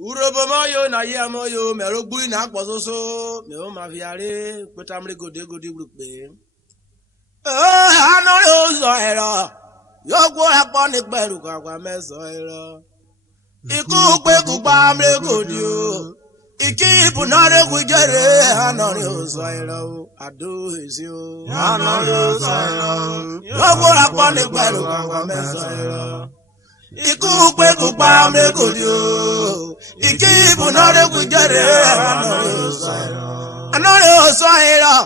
Urobomoyo na yamoyo merogbu na akpososo me o ma fiare petamre gode groupe. Anori ozo ero. Yogwo apo ni peru kwa meso ero. Iku pe ku pa mre gode o. Iki bu na re gujere anori ozo ero. Ado ezi o. Anori ozo ero. Yogwo apo ni peru kwa meso ero. Iku pe ku pa mre gode o. Iki bu na re gujere anori ozo ero. Anori ozo ero.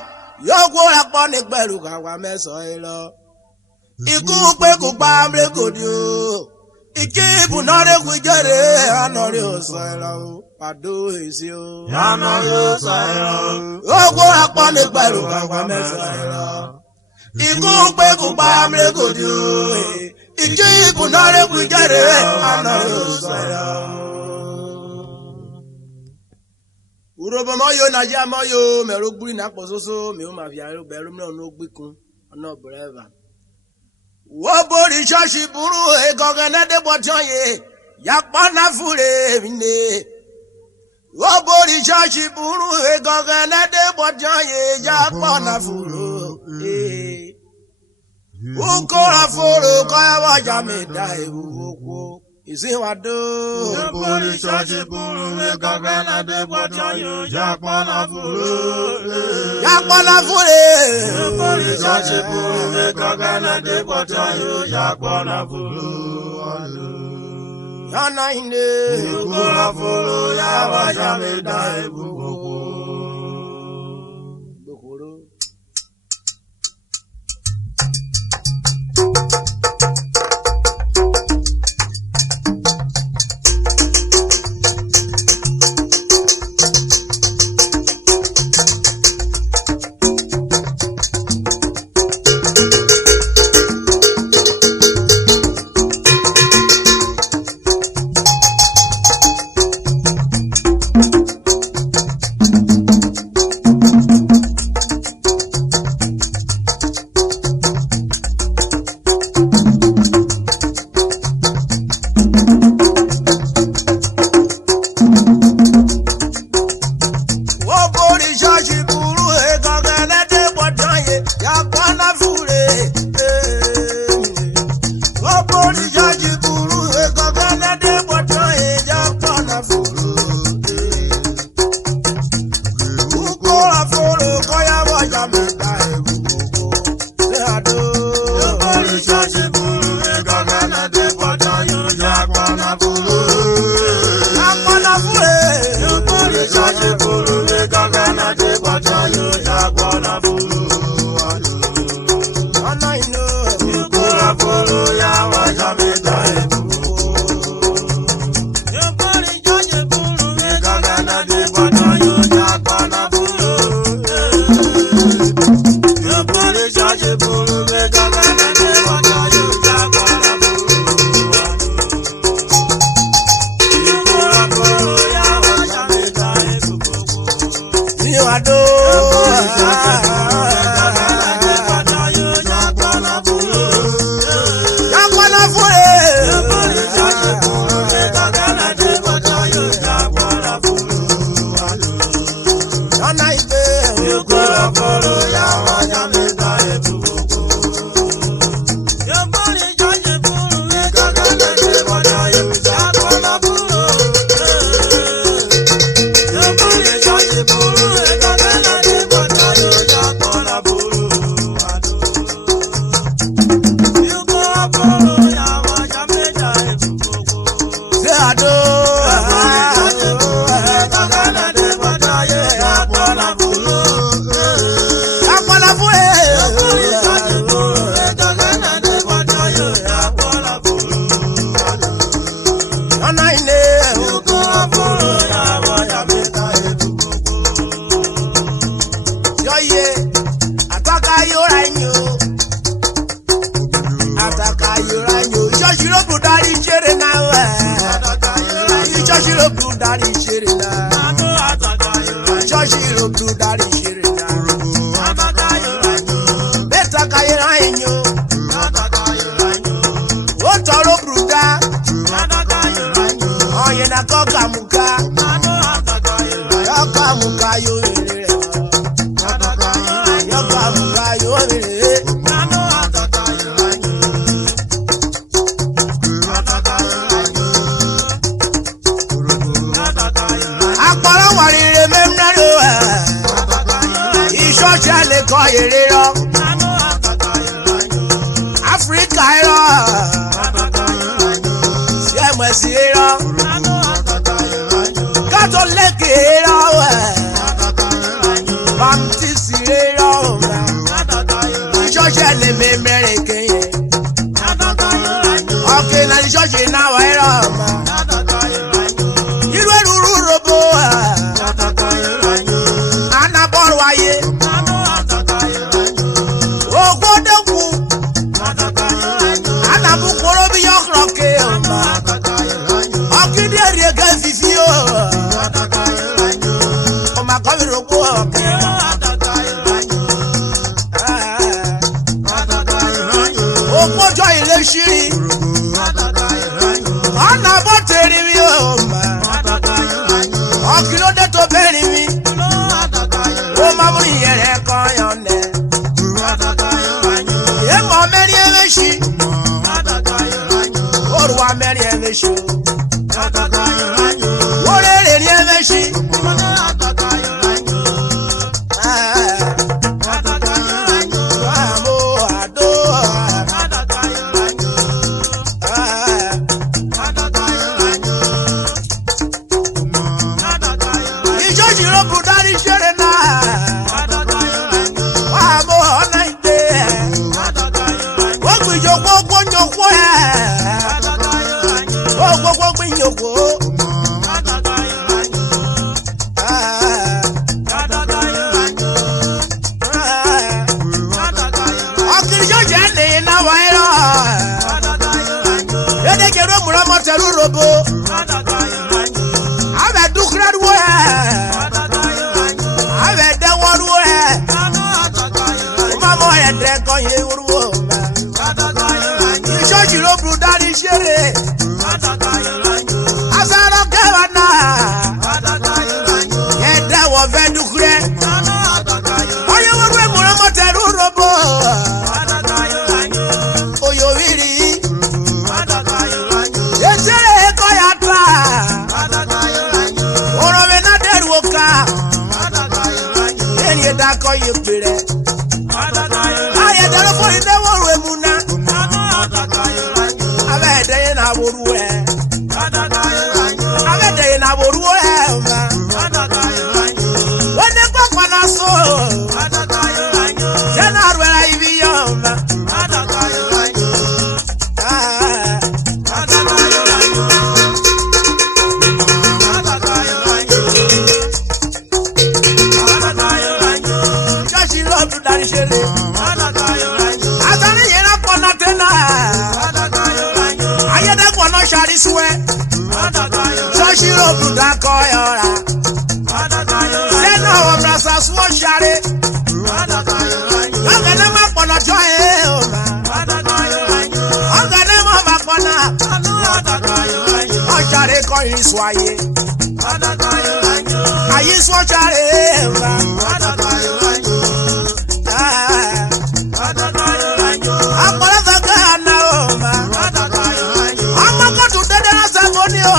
Yogwo apo ni peru kwa meso ero. Iku pe ku pa mre gode o. Iki bu na re gujere anori ozo ero. Ado ezi o. Anori ozo ero. Yogwo apo ni peru kwa meso ero. Iku pe ku pa mre gode o. Iki bu na re gujere anori ozo ero. Urobomoyo na yamoyo merogbu na akpososo me o ma fiare beru me onu ogbikun ona breva. Wo bori shashi buru e gogana de botoye yakpa na fure mine. Wo bori shashi buru e gogana de botoye yakpa na furu e. Ukora furu kaya wa jameda e uko. Isi wado. Wo bori shashi buru e gogana de botoye yakpa na furu. Yakpa na furu. Wo bori shashi buru e gogana de botoye yakpa na furu. Yana ine. Ukora furu ya wa jameda e uko. muka. Yoka muka yo ere. Yoka muka yo ere. Akpara warire memnalo. Ishocha le ko ere ro. Africa ro. Siemwesiro. Catholic ro. Baptist ro. Ishocha le memere kenye. Okay, na ishocha na wa ro. Irwe ruru robo. Ana borwaye. Ogodeku. Ana bukoro bi yokroke. Okidi eriege fifio. Oma komi roko. Okojo ile shiri. Ana boteri mi o. Okilode to beri mi. O mamuri yere kan yonde. Ye mo meri emeshi. Orwa meri emeshi. Orere ni emeshi. Amo ado. Ijoji ro budari shere na. Amo ona ide. Ogbi jogbo nyokwo e. Ogbo gbi nyokwo. Okiri joje ni na wa ero. Ede kero mura moteru robo. Abe dukran wo e. Abe dawon wo e. Mama e de kon ye wo ma. Ijoji ro brudari shere. Asaro kewana. Ye dawo ve dukre. Oye wo mura moteru robo. Oyo wiri. Yesere ko ya tra. Oro me na deru oka. Eni da ko ye pere. Aye dero fo inde woru emuna. Abe de na woru e. Abe de na woru e ma. Wone ko na so. Jena rwa ibi yo ma. Joshi ro budari shere. Azani yera kona tena. Ayede kona shari suwe. Joshi ro buda koyora. Sena wa brasa suwo shari. Ogene ma kona joye oma. Ogene ma kona. Oshare ko iriswaye. Ayi suwo shari oma. Akọrọ fẹkẹ ana oma. Amọkọ tún dédé lọsẹ mọni o.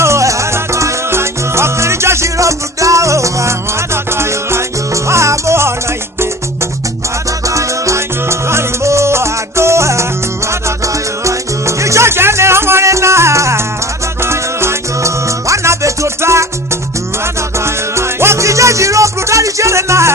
Ọkùnrin jọ́sí rọ́bù dá oma. Wọ́n á mú ọ̀nà ìgbé. Wọ́n ní mú àdó ẹ̀. Ìjọ́sí ẹni ọmọrin náà. Wọ́n náà bètò ta. Wọ́n kì í jọ́sí rọ́bù dárí ṣẹlẹ̀ náà.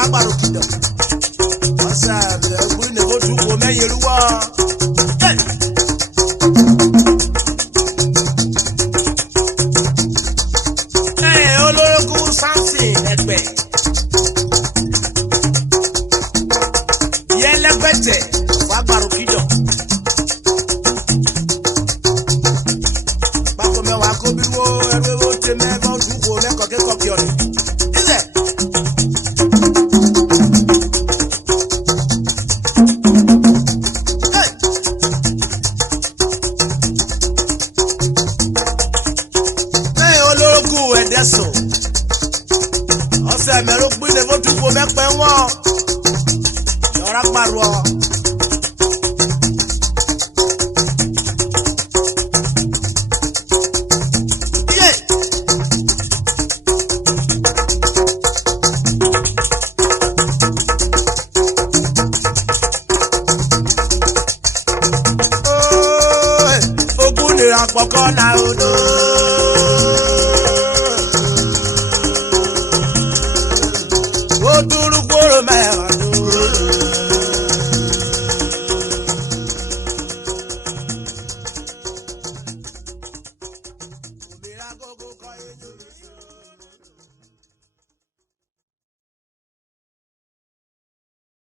fagbaro kido. Osa egbu ne go du ko meyeruwa. Ológun Samson egbe. Yelegbete fagbaro kido. Bako me wa ko biwo erewo te me go du ko le ko ke ko pion. Ise. Ológun edeso. Ose me ro gbe ne vo du ko me pe won. Yora paro. Àpọ̀kọ́ na odò. Ó dúró kóró mẹ́wàá.